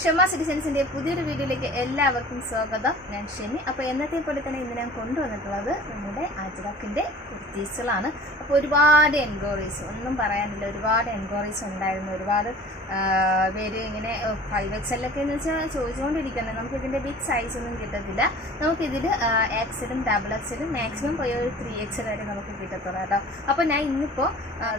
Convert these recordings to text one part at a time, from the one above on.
ക്ഷമ സിറ്റിസൻസിൻ്റെ പുതിയൊരു വീഡിയോയിലേക്ക് എല്ലാവർക്കും സ്വാഗതം. ഞാൻ ഷെമി. അപ്പോൾ എന്നത്തെ പോലെ തന്നെ ഇന്ന് ഞാൻ കൊണ്ടുവന്നിട്ടുള്ളത് നമ്മുടെ അജ്രക്കിൻ്റെ കുർത്തീസുകളാണ്. അപ്പോൾ ഒരുപാട് എൻക്വയറീസ്, ഒന്നും പറയാനില്ല, ഒരുപാട് എൻക്വയറീസ് ഉണ്ടായിരുന്നു. ഒരുപാട് പേര് ഇങ്ങനെ 5XL എന്ന് വെച്ചാൽ ചോദിച്ചുകൊണ്ടിരിക്കുന്നത്. നമുക്കിതിൻ്റെ ബിഗ് സൈസ് ഒന്നും കിട്ടത്തില്ല. നമുക്കിതിൽ XLും XXLും മാക്സിമം പോയ ഒരു 3XL വരെ നമുക്ക് കിട്ടത്തുള്ളൂ കേട്ടോ. അപ്പോൾ ഞാൻ ഇന്നിപ്പോൾ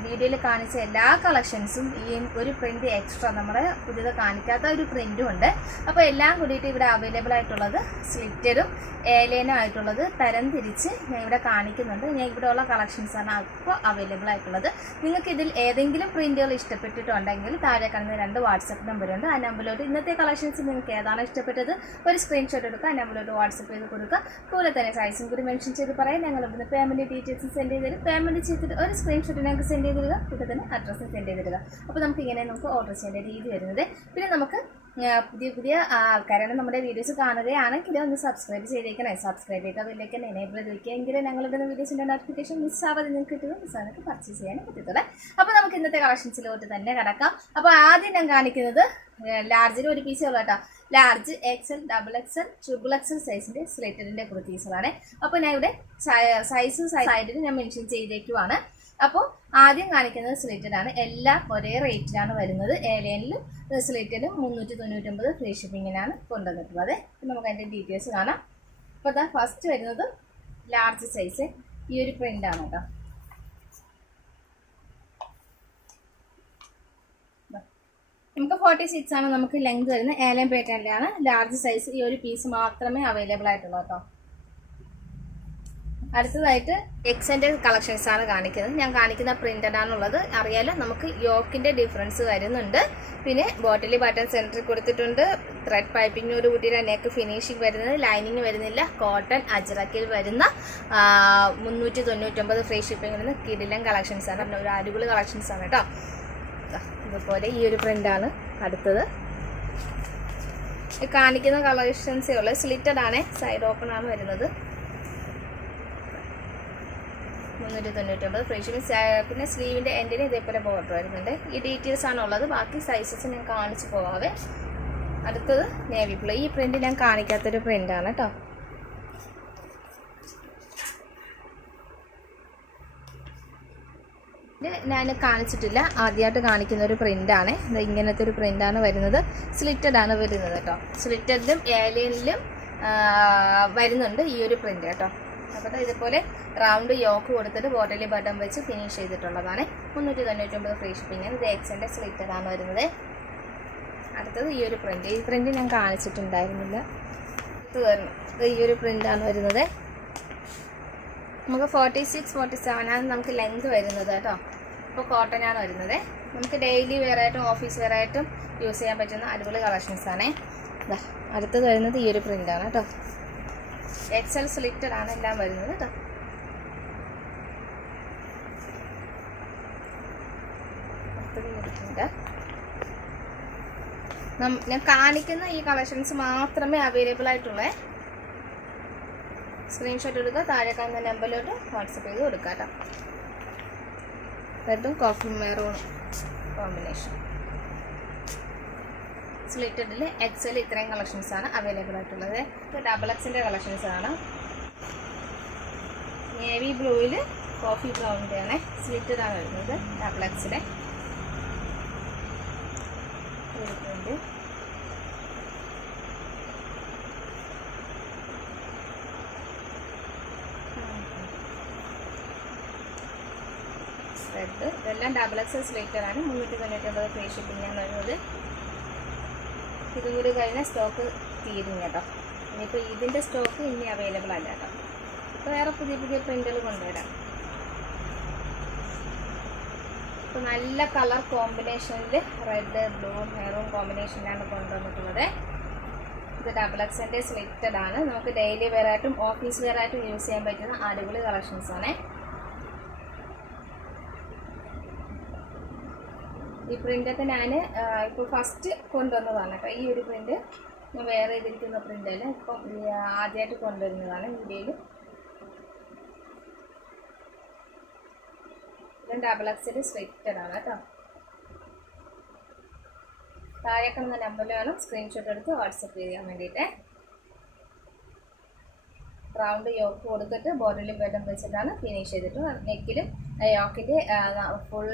വീഡിയോയിൽ കാണിച്ച എല്ലാ കളക്ഷൻസും ഈ ഒരു പ്രിൻറ്റ് എക്സ്ട്രാ നമ്മുടെ പുതിയത് കാണിക്കാത്ത ഒരു പ്രിൻറ്റും ഉണ്ട്. അപ്പോൾ എല്ലാം കൂടിയിട്ട് ഇവിടെ അവൈലബിൾ ആയിട്ടുള്ളത് സ്ലിറ്റഡും ഏലേനും ആയിട്ടുള്ളത് തരം തിരിച്ച് ഞാൻ ഇവിടെ കാണിക്കുന്നുണ്ട്. ഞാൻ ഇവിടെയുള്ള കളക്ഷൻസാണ് അപ്പോൾ അവൈലബിൾ ആയിട്ടുള്ളത്. നിങ്ങൾക്ക് ഇതിൽ ഏതെങ്കിലും പ്രിൻറ്റുകൾ ഇഷ്ടപ്പെട്ടിട്ടുണ്ടെങ്കിൽ താഴെ കാണുന്ന 2 വാട്സപ്പ് നമ്പറുണ്ട്. ആ നമ്പറിലോട്ട് ഇന്നത്തെ കളക്ഷൻസ് നിങ്ങൾക്ക് ഏതാണ് ഇഷ്ടപ്പെട്ടത് ഒരു സ്ക്രീൻഷോട്ട് എടുക്കുക, ആ നമ്പറിലോട്ട് വാട്സപ്പ് ചെയ്ത് കൊടുക്കുക. കൂടെ തന്നെ സൈസും കൂടി മെൻഷൻ ചെയ്ത് പറയാം. ഞങ്ങൾ ഇവിടുന്ന് പേയ്മെൻറ്റ് ഡീറ്റെയിൽസ് സെൻഡ് ചെയ്ത് തരും. പേയ്മെൻറ്റ് ചെയ്തിട്ട് ഒരു സ്ക്രീൻഷോട്ട് ഞങ്ങൾക്ക് സെൻഡ് ചെയ്ത് തരിക, കൂടെ തന്നെ അഡ്രസ്സ് സെൻഡ് ചെയ്ത് തരിക. അപ്പോൾ നമുക്ക് ഓർഡർ ചെയ്യേണ്ട രീതി വരുന്നത്. പിന്നെ നമുക്ക് പുതിയ ആൾക്കാരാണ് നമ്മുടെ വീഡിയോസ് കാണുകയാണെങ്കിൽ ഒന്ന് സബ്സ്ക്രൈബ് ചെയ്തേക്കണേ. സബ്സ്ക്രൈബ് ചെയ്താൽ അതിലേക്ക് എനേബിൾ ചെയ്ത് വയ്ക്കുക. എങ്കിലും ഞങ്ങളിടുന്ന വീഡിയോസിൻ്റെ നോട്ടിഫിക്കേഷൻ മിസ്സാവാതെ നിങ്ങൾക്ക് കിട്ടുക, മിസ്സാനൊക്കെ പർച്ചേസ് ചെയ്യാനും പറ്റത്തുള്ളൂ. അപ്പോൾ നമുക്ക് ഇന്നത്തെ കളക്ഷൻസിലോട്ട് തന്നെ കിടക്കാം. അപ്പോൾ ആദ്യം ഞാൻ കാണിക്കുന്നത് ലാർജിന് ഒരു പീസേ ഉള്ളൂ കേട്ടോ. Large, XL, XXL, XXL സൈസിൻ്റെ സ്ലിറ്റഡിൻ്റെ കുർത്തീസുകളാണ്. അപ്പോൾ ഞാൻ ഇവിടെ സൈസും സൈഡിൽ ഞാൻ മെൻഷൻ ചെയ്തേക്കുവാണ്. അപ്പോൾ ആദ്യം കാണിക്കുന്നത് സ്ലിറ്റഡ് ആണ്. എല്ലാം ഒരേ റേറ്റിലാണ് വരുന്നത്. ഏലിയനിലും സ്ലിറ്റഡിലും 399 ഫ്രീ ഷിപ്പിങ്ങിനാണ് കൊണ്ടുവന്നിട്ടുള്ളത്. നമുക്ക് അതിൻ്റെ ഡീറ്റെയിൽസ് കാണാം. അപ്പോൾ അതാ ഫസ്റ്റ് വരുന്നത് ലാർജ് സൈസ്, ഈ ഒരു പ്രിൻ്റാണ് കേട്ടോ. നമുക്ക് 46 ആണ് നമുക്ക് ലെങ്ത് വരുന്നത്. ഏലം പേറ്റേണിലാണ് ലാർജ് സൈസ്. ഈ ഒരു പീസ് മാത്രമേ അവൈലബിൾ ആയിട്ടുള്ളൂ കേട്ടോ. അടുത്തതായിട്ട് എക്സിൻ്റെ കളക്ഷൻസ് ആണ് കാണിക്കുന്നത്. ഞാൻ കാണിക്കുന്ന പ്രിൻ്റഡ് ആണുള്ളത്. അറിയാലോ, നമുക്ക് യോക്കിൻ്റെ ഡിഫറൻസ് വരുന്നുണ്ട്. പിന്നെ ബോട്ടിൽ ബട്ടൺ സെൻറ്ററിൽ കൊടുത്തിട്ടുണ്ട്. ത്രെഡ് പൈപ്പിങ്ങോട് കൂട്ടിയിട്ട് നെക്ക് ഫിനിഷിങ് വരുന്നത്. ലൈനിങ് വരുന്നില്ല. കോട്ടൺ അജ്രക്കിൽ വരുന്ന 399 ഫ്രീ ഷിപ്പിംഗ് വരുന്ന കിടിലൻ കളക്ഷൻസ് ആണ്. പിന്നെ ഒരു അടിപൊളി കളക്ഷൻസ് ആണ് കേട്ടോ. ഇതുപോലെ ഈ ഒരു പ്രിൻ്റാണ് അടുത്തത്. കാണിക്കുന്ന കളക്ഷൻസേ ഉള്ളൂ. സ്ലിറ്റഡ് ആണ്, സൈഡ് ഓപ്പൺ ആണ് വരുന്നത്. 399 ഫ്രീ ഷിപ്പിംഗ്. പിന്നെ സ്ലീവിൻ്റെ എൻഡിന് ഇതേപോലെ ബോർഡർ വരുന്നുണ്ട്. ഈ ഡീറ്റെയിൽസ് ആണ് ഉള്ളത്. ബാക്കി സൈസസ് ഞാൻ കാണിച്ചു പോവാവേ. അടുത്തത് നേവി ബ്ലൂ. ഈ പ്രിൻ്റ് ഞാൻ കാണിക്കാത്തൊരു പ്രിൻ്റാണ് കേട്ടോ. ഇത് ഞാൻ കാണിച്ചിട്ടില്ല, ആദ്യമായിട്ട് കാണിക്കുന്ന ഒരു പ്രിൻ്റാണ്. ഇങ്ങനത്തെ ഒരു പ്രിൻ്റാണ് വരുന്നത്. സ്ലിറ്റഡ് ആണ് വരുന്നത് കേട്ടോ. സ്ലിറ്റഡിലും ഏലിയനിലും വരുന്നുണ്ട് ഈ ഒരു പ്രിൻ്റ് കേട്ടോ. അപ്പോൾ ഇതുപോലെ റൗണ്ട് യോക്ക് കൊടുത്തിട്ട് ബോട്ടിൽ ബട്ടൺ വെച്ച് ഫിനിഷ് ചെയ്തിട്ടുള്ളതാണ്. 399 ഫ്രീ ഷിപ്പിംഗ്. ഇത് എക്സിൻ്റെ സ്ലിറ്റഡ് ആണ് വരുന്നത്. അടുത്തത് ഈ ഒരു പ്രിൻ്റ്. ഈ പ്രിൻ്റ് ഞാൻ കാണിച്ചിട്ടുണ്ടായിരുന്നില്ല. ഈ ഒരു പ്രിൻ്റാണ് വരുന്നത്. നമുക്ക് 46, 47 ആണ് നമുക്ക് ലെങ്ത് വരുന്നത് കേട്ടോ. അപ്പോൾ കോട്ടൺ ആണ് വരുന്നത്. നമുക്ക് ഡെയിലി വെയർ ആയിട്ടും ഓഫീസ് വെയർ ആയിട്ടും യൂസ് ചെയ്യാൻ പറ്റുന്ന അടിപൊളി കളക്ഷൻസാണ്. അടുത്തത് വരുന്നത് ഈ ഒരു പ്രിൻ്റാണ് കേട്ടോ. XL സ്ലിറ്റഡ് ആണ് എല്ലാം വരുന്നത് കേട്ടോ. ഞാൻ കാണിക്കുന്ന ഈ കളക്ഷൻസ് മാത്രമേ അവൈലബിൾ ആയിട്ടുള്ളേ. സ്ക്രീൻഷോട്ട് എടുക്കുക, താഴെ കാണുന്ന നമ്പറിലോട്ട് വാട്സപ്പ് ചെയ്ത് കൊടുക്കുക കേട്ടോ. റെഡും കോഫി മെറൂൺ കോമ്പിനേഷൻ. സ്ലിറ്റഡിൽ XL ഇത്രയും കളക്ഷൻസാണ് അവൈലബിൾ ആയിട്ടുള്ളത്. XXൻ്റെ കളക്ഷൻസാണ്. നേവി ബ്ലൂവിൽ കോഫി ബ്രൗണിൻ്റെ ആണ്. സ്ലിറ്റഡാണ് വരുന്നത്. XXൻ്റെ ഒരു പ്രിൻ്റ്. റെഡ്. ഇതെല്ലാം XXL സ്ലിറ്റഡാണ്. 399 ഫ്രീ ഷിപ്പിംഗ് ആണ് വരുന്നത്. ഇതും കൂടി കഴിഞ്ഞാൽ സ്റ്റോക്ക് തീരും കേട്ടോ. ഇനിയിപ്പോൾ ഇതിൻ്റെ സ്റ്റോക്ക് ഇനി അവൈലബിൾ അല്ല കേട്ടോ. ഇപ്പോൾ വേറെ പുതിയ പ്രിൻ്റുകൾ കൊണ്ടുവരാം. ഇപ്പോൾ നല്ല കളർ കോമ്പിനേഷനിൽ റെഡ്, ബ്ലൂ, മെറൂൺ കോമ്പിനേഷനിലാണ് കൊണ്ടുവന്നിട്ടുള്ളത്. ഇത് XXൻ്റെ സ്ലിറ്റഡ് ആണ്. നമുക്ക് ഡെയിലി വെയർ ആയിട്ടും ഓഫീസ് വെയർ ആയിട്ടും യൂസ് ചെയ്യാൻ പറ്റുന്ന അടിപൊളി കളക്ഷൻസാണ്. ഈ പ്രിൻ്റൊക്കെ ഞാൻ ഇപ്പോൾ ഫസ്റ്റ് കൊണ്ടുവന്നതാണ് കേട്ടോ. ഈ ഒരു പ്രിൻ്റ് ഞാൻ വേറെ ചെയ്തിരിക്കുന്ന പ്രിൻ്റല്ല, ഇപ്പം ആദ്യമായിട്ട് കൊണ്ടുവരുന്നതാണ് വീഡിയോയിൽ. ഇതും XXL സ്ലിറ്റഡ് ആണ് കേട്ടോ. താഴെ കാണുന്ന നമ്പറിൽ വേണം സ്ക്രീൻഷോട്ട് എടുത്ത് വാട്സപ്പ് ചെയ്യാൻ വേണ്ടിയിട്ട്. റൗണ്ട് യോക്ക് കൊടുത്തിട്ട് ബോർഡറിൽ ബട്ടൺ വെച്ചിട്ടാണ് ഫിനിഷ് ചെയ്തിട്ട് നെക്കിലും യോക്കിൻ്റെ ഫുൾ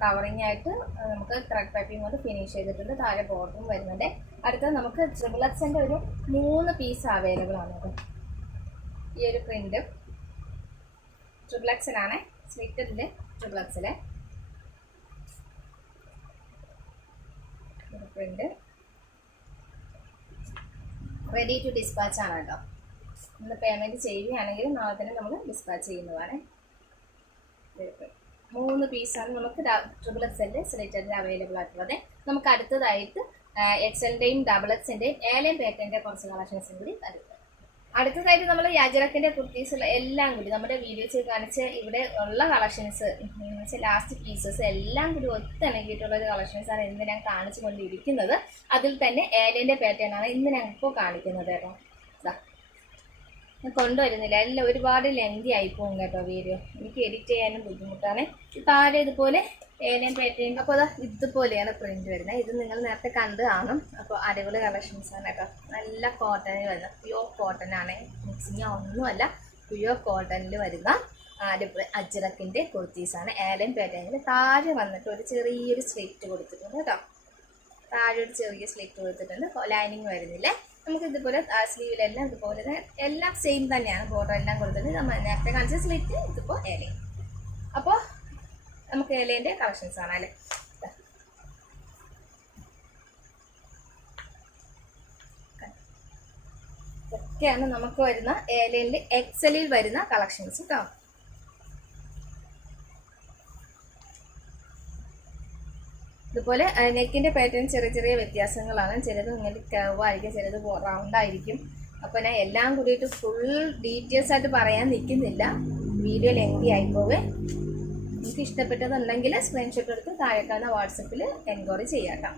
കവറിങ് ആയിട്ട് നമുക്ക് ത്രെഡ് പൈപ്പിംഗ് കൊണ്ട് ഫിനിഷ് ചെയ്തിട്ടുണ്ട്. താഴെ ബോർഡറും വരുന്നുണ്ട്. അടുത്തത് നമുക്ക് ട്രിപ്പിളക്സിൻ്റെ ഒരു 3 പീസ് അവൈലബിൾ ആണ് കേട്ടോ. ഈ ഒരു പ്രിന്റ് ട്രിപ്പിളക്സിലാണ്, സ്ലിറ്റഡിൻ്റെ ട്രിപ്പിളക്സിലെ ഒരു പ്രിന്റ് റെഡി ടു ഡിസ്പാച്ച് ആണ് കേട്ടോ. ഇന്ന് പേയ്മെൻറ്റ് ചെയ്യുകയാണെങ്കിൽ നാളെ തന്നെ നമ്മൾ ഡിസ്പാച്ച് ചെയ്യുന്നതാണ്. 3 പീസാണ് നമുക്ക് ട്രിപ്പിളക്സിൻ്റെ സ്ലിറ്റഡിൽ അവൈലബിൾ ആയിട്ടുള്ളത്. നമുക്ക് അടുത്തതായിട്ട് എക്സലിൻ്റെയും ഡബിൾ എക്സിൻ്റെയും ഏലയും പാറ്റേണിൻ്റെ കുറച്ച് കളക്ഷൻസും കൂടി തരുന്നത്. അടുത്തതായിട്ട് നമ്മൾ യാജറക്കിൻ്റെ കുർത്തീസുള്ള എല്ലാം കൂടി നമ്മുടെ വീഡിയോസ് കാണിച്ച് ഇവിടെ ഉള്ള കളക്ഷൻസ് ലാസ്റ്റ് പീസസ് എല്ലാം കൂടി ഒത്തിണങ്ങിയിട്ടുള്ള ഒരു കളക്ഷൻസാണ് ഇന്ന് ഞാൻ കാണിച്ചു കൊണ്ടിരിക്കുന്നത്. അതിൽ തന്നെ ഏലിയൻ്റെ പാറ്റേൺ ആണ് ഇന്ന് ഞാൻ ഇപ്പോൾ കാണിക്കുന്നത് കേട്ടോ. ഞാൻ കൊണ്ടുവരുന്നില്ല, എല്ലാം ഒരുപാട് ലെങ്തി ആയിപ്പോകും കേട്ടോ വീഡിയോ. എനിക്ക് എഡിറ്റ് ചെയ്യാനും ബുദ്ധിമുട്ടാണ്. താഴെ ഇതുപോലെ ഏലിയൻ പാറ്റേൺ. അപ്പോൾ അതാ ഇതുപോലെയാണ് പ്രിന്റ് വരുന്നത്. ഇത് നിങ്ങൾ നേരത്തെ കണ്ട് കാണും. അപ്പോൾ അടിപൊളി കളക്ഷൻസ് ആണ് കേട്ടോ. നല്ല കോട്ടണിൽ വരുന്ന പ്യുവർ കോട്ടൺ ആണ്, മിക്സിങ് ഒന്നുമല്ല, പ്യുവർ കോട്ടണിൽ വരുന്ന അടിപൊളി അജ്രക്കിൻ്റെ കുർത്തീസാണ്. ഏലിയൻ പാറ്റേണിൽ താഴെ വന്നിട്ട് ഒരു ചെറിയൊരു സ്ലിറ്റ് കൊടുത്തിട്ടുണ്ട് കേട്ടോ. താഴെ ഒരു ചെറിയ സ്ലിറ്റ് കൊടുത്തിട്ടുണ്ട്. ലൈനിങ് വരുന്നില്ല. നമുക്ക് ഇതുപോലെ സ്ലീവിലെല്ലാം ഇതുപോലെ എല്ലാം സെയിം തന്നെയാണ്. ബോർഡർ എല്ലാം കൊടുത്തിട്ട് നമ്മൾ നേരത്തെ കാണിച്ച സ്ലിറ്റ് ഇതിപ്പോൾ ഏലയും. അപ്പോൾ നമുക്ക് ഏലേൻ്റെ കളക്ഷൻസ് ആണ് അല്ലേ. ഇതൊക്കെയാണ് നമുക്ക് വരുന്ന ഏലയിൽ എക്സലിൽ വരുന്ന കളക്ഷൻസ് കേട്ടോ. ഇതുപോലെ നെക്കിൻ്റെ പാറ്റേൺ ചെറിയ ചെറിയ വ്യത്യാസങ്ങളാണ്. ചിലത് ഇങ്ങനെ കർവായിരിക്കും, ചിലത് റൗണ്ട് ആയിരിക്കും. അപ്പോൾ ഞാൻ എല്ലാം കൂടിയിട്ട് ഫുൾ ഡീറ്റെയിൽസ് ആയിട്ട് പറയാൻ നിൽക്കുന്നില്ല, വീഡിയോ ലെങ്തി ആയിപ്പോവേ. നിങ്ങൾക്ക് ഇഷ്ടപ്പെട്ടതുണ്ടെങ്കിൽ സ്ക്രീൻഷോട്ട് എടുത്ത് താഴെ കാണുന്ന വാട്സപ്പിൽ എൻക്വയറി ചെയ്യാം.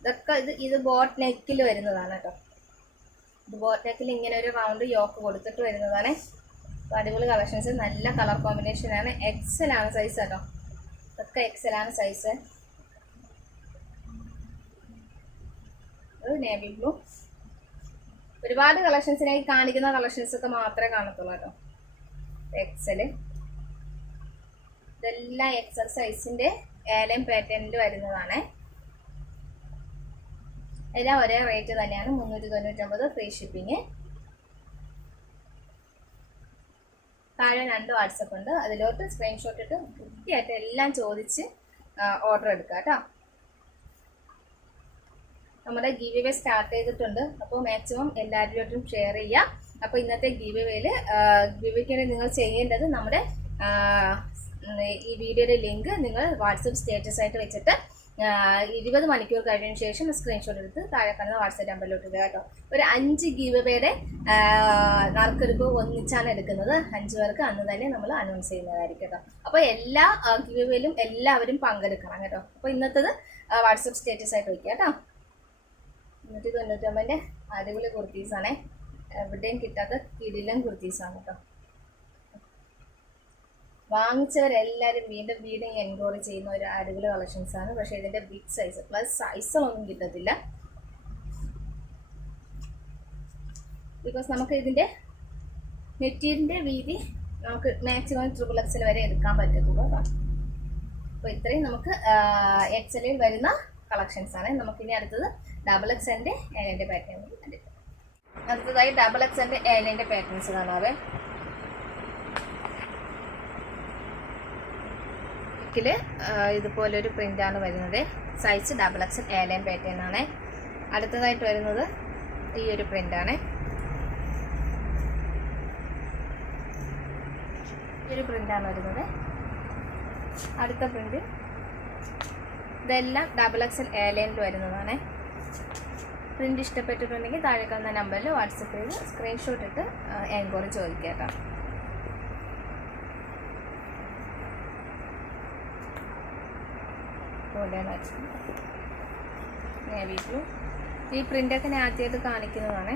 ഇതൊക്കെ ഇത് ബോട്ട് നെക്കിൽ വരുന്നതാണ് കേട്ടോ. ഇത് ബോട്ട് നെക്കിൽ ഇങ്ങനെ ഒരു റൗണ്ട് യോക്ക് കൊടുത്തിട്ട് വരുന്നതാണ്. അടിപൊളി കളക്ഷൻസ്, നല്ല കളർ കോമ്പിനേഷനാണ്. എക്സലാണ് സൈസ് കേട്ടോ. ഇതൊക്കെ എക്സലാണ് സൈസ്. Navy blue. ഒരുപാട് കളക്ഷൻസിനായി കാണിക്കുന്ന കളക്ഷൻസ് ഒക്കെ മാത്രമേ കാണത്തുള്ളൂ കേട്ടോ. എക്സല് ഇതെല്ലാം എക്സൽ സൈസിന്റെ ഏലം പാറ്റേണിൽ വരുന്നതാണ്. എല്ലാം ഒരേ റേറ്റ് തന്നെയാണ്, 399 ഫ്രീ ഷിപ്പിങ്. താഴെ 2 വാട്സപ്പ് ഉണ്ട്, അതിലോട്ട് സ്ക്രീൻഷോട്ട് ഇട്ട് കൃത്യമായിട്ട് എല്ലാം ചോദിച്ച് ഓർഡർ എടുക്കുക കേട്ടോ. നമ്മുടെ ഗീവ് അവേ സ്റ്റാർട്ട് ചെയ്തിട്ടുണ്ട്. അപ്പോൾ മാക്സിമം എല്ലാവരിലോട്ടും ഷെയർ ചെയ്യുക. അപ്പോൾ ഇന്നത്തെ ഗീവ് അവേയിൽ ഗീവ് വേണ്ടി നിങ്ങൾ ചെയ്യേണ്ടത് നമ്മുടെ ഈ വീഡിയോയുടെ ലിങ്ക് നിങ്ങൾ വാട്സപ്പ് സ്റ്റാറ്റസ് ആയിട്ട് വെച്ചിട്ട് 20 മണിക്കൂർ കഴിഞ്ഞതിന് ശേഷം സ്ക്രീൻഷോട്ട് എടുത്ത് താഴെ കാണുന്ന വാട്സപ്പ് നമ്പറിലോട്ട് ഇടുക കേട്ടോ. ഒരു 5 ഗീവ് അവേയുടെ നറുക്കെടുപ്പ് ഒന്നിച്ചാണ് എടുക്കുന്നത്. 5 പേർക്ക് അന്ന് തന്നെ നമ്മൾ അനൗൺസ് ചെയ്യുന്നതായിരിക്കും കേട്ടോ. അപ്പോൾ എല്ലാ ഗീവ് അവേയിലും എല്ലാവരും പങ്കെടുക്കണം കേട്ടോ. അപ്പോൾ ഇന്നത്തേത് വാട്സപ്പ് സ്റ്റാറ്റസ് ആയിട്ട് വയ്ക്കുക കേട്ടോ. 299 അടിപൊളി കുർത്തീസാണ്, എവിടെയും കിട്ടാത്ത കിടിലൻ കുർത്തീസാണ് കേട്ടോ. വാങ്ങിച്ചവരെല്ലാവരും വീണ്ടും വീണ്ടും എൻക്വയറി ചെയ്യുന്ന ഒരു അടിപൊളി കളക്ഷൻസാണ്. പക്ഷേ ഇതിൻ്റെ ബിഗ് സൈസ് പ്ലസ് സൈസൊന്നും കിട്ടത്തില്ല. ബിക്കോസ് നമുക്ക് ഇതിൻ്റെ മെറ്റീരിയലിൻ്റെ വീതി നമുക്ക് മാക്സിമം XXL വരെ എടുക്കാൻ പറ്റത്തുള്ളൂ കേട്ടോ. അപ്പോൾ ഇത്രയും നമുക്ക് എക്സലിൽ വരുന്ന കളക്ഷൻസാണ്. നമുക്കിനി അടുത്തത് XXLൻ്റെ ഏലൻ്റെ പാറ്റേൺ കണ്ടിട്ട് അടുത്തതായി XXLൻ്റെ ഏലൻ്റെ പാറ്റേൺസ് കാണാവേ. ഇതുപോലൊരു പ്രിൻ്റാണ് വരുന്നത്. സൈസ് XXL ഏലൻ പാറ്റേൺ ആണ്. അടുത്തതായിട്ട് വരുന്നത് ഈ ഒരു പ്രിൻ്റാണ്. ഈ ഒരു പ്രിൻ്റാണ് വരുന്നത്. അടുത്ത പ്രിൻ്റ് ഇതെല്ലാം XXL ഏലനിൽ വരുന്നതാണ്. പ്രിൻ്റ് ഇഷ്ടപ്പെട്ടിട്ടുണ്ടെങ്കിൽ താഴെ കാണുന്ന നമ്പറിൽ വാട്സപ്പ് ചെയ്ത് സ്ക്രീൻഷോട്ട് ഇട്ട് എൻക്വയറി ചോദിക്കുക കേട്ടോ. Navy blue. ഈ പ്രിൻ്റൊക്കെ ഞാൻ ആദ്യമായിട്ട് കാണിക്കുന്നതാണ്.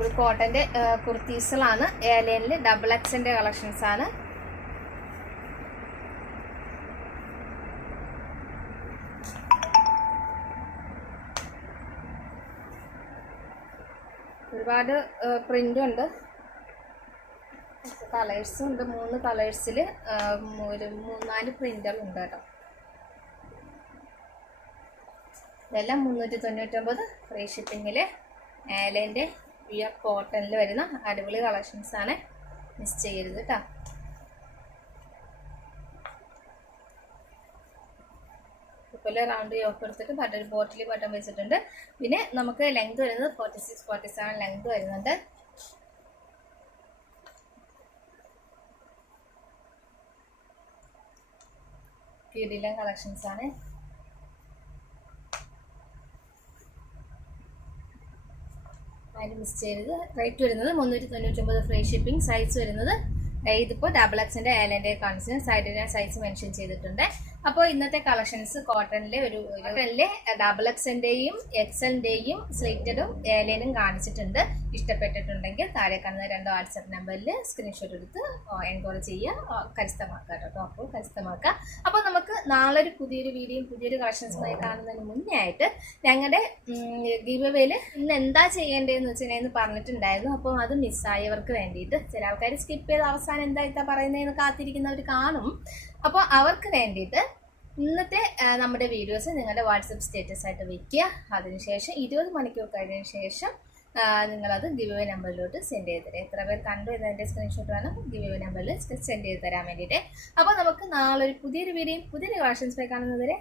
അടിപൊളി കോട്ടൻ്റെ കുർത്തീസുകളാണ്. എയർലൈനിൽ ഡബിൾ എക്സിൻ്റെ കളക്ഷൻസ് ആണ്. ഒരുപാട് പ്രിൻ്റും ഉണ്ട്, കളേഴ്സും ഉണ്ട്. 3 കളേഴ്സിൽ ഒരു 3-4 പ്രിൻ്റുകളുണ്ട് കേട്ടോ. ഇതെല്ലാം 399 ഫ്രീ ഷിപ്പിങ്ങിൽ എയർലൈൻ്റെ പ്യുവർ കോട്ടണിൽ വരുന്ന അടിപൊളി കളക്ഷൻസാണ്. മിസ് ചെയ്യരുത് കേട്ടോ. ഇതുപോലെ റൗണ്ട് യോക്ക് എടുത്തിട്ട് ബട്ടൺ ബോട്ടിൽ ബട്ടൺ വെച്ചിട്ടുണ്ട്. പിന്നെ നമുക്ക് ലെങ്ത് വരുന്നത് 46-47 ലെങ്ത് വരുന്നുണ്ട്. കിടിലൻ കളക്ഷൻസ് ആണ്. അതിന് മിസ് ചെയ്തത്. റേറ്റ് വരുന്നത് 399 ഫ്രീ ഷിപ്പിംഗ്. സൈസ് വരുന്നത് ഇതിപ്പോൾ ഡബിൾ എക്സിൻ്റെ എയർലൈൻ്റെ കാണിച്ച് സൈഡിൽ ഞാൻ സൈസ് മെൻഷൻ ചെയ്തിട്ടുണ്ട്. അപ്പോൾ ഇന്നത്തെ കളക്ഷൻസ് കോട്ടണിലെ കോട്ടണിലെ ഡബിൾ എക്സിൻ്റെയും എക്സലിൻ്റെയും സ്ലിറ്റഡും എയർലൈനും കാണിച്ചിട്ടുണ്ട്. ഇഷ്ടപ്പെട്ടിട്ടുണ്ടെങ്കിൽ താഴെ കാണുന്ന 2 വാട്സപ്പ് നമ്പറിൽ സ്ക്രീൻഷോട്ട് എടുത്ത് എൻക്വയറി ചെയ്യുക, കരസ്ഥമാക്കുക കേട്ടോ. അപ്പോൾ കരസ്ഥമാക്കുക. അപ്പോൾ നമുക്ക് നാളെ ഒരു പുതിയൊരു വീഡിയോയും പുതിയൊരു കളക്ഷൻസുമായി കാണുന്നതിന് മുന്നേ ആയിട്ട് ഞങ്ങളുടെ ഗിവ് അവേയിൽ ഇന്ന് എന്താ ചെയ്യേണ്ടതെന്ന് വെച്ചിട്ടുണ്ടെന്ന് പറഞ്ഞിട്ടുണ്ടായിരുന്നു. അപ്പോൾ അത് മിസ്സായവർക്ക് വേണ്ടിയിട്ട്, ചില ആൾക്കാർ സ്കിപ്പ് ചെയ്ത് അവസാനം എന്താ പറയുന്നതെന്ന് കാത്തിരിക്കുന്നവർ കാണും. അപ്പോൾ അവർക്ക് വേണ്ടിയിട്ട് ഇന്നത്തെ നമ്മുടെ വീഡിയോസ് നിങ്ങളുടെ വാട്സപ്പ് സ്റ്റേറ്റസ് ആയിട്ട് വയ്ക്കുക. അതിനുശേഷം 20 മണിക്കൂർ കഴിഞ്ഞതിന് ശേഷം നിങ്ങളത് ഗിവ് അവേ നമ്പറിലോട്ട് സെൻഡ് ചെയ്ത് തരാം. എത്ര പേർ കണ്ടു എന്നതിൻ്റെ സ്ക്രീൻഷോട്ട് വേണം ഗിവ് അവേ നമ്പറിൽ സെൻഡ് ചെയ്ത് തരാൻ വേണ്ടിയിട്ട്. അപ്പോൾ നമുക്ക് നാളെ ഒരു പുതിയൊരു വീഡിയോയും പുതിയൊരു കളക്ഷൻസ് കാണുന്നതുവരെ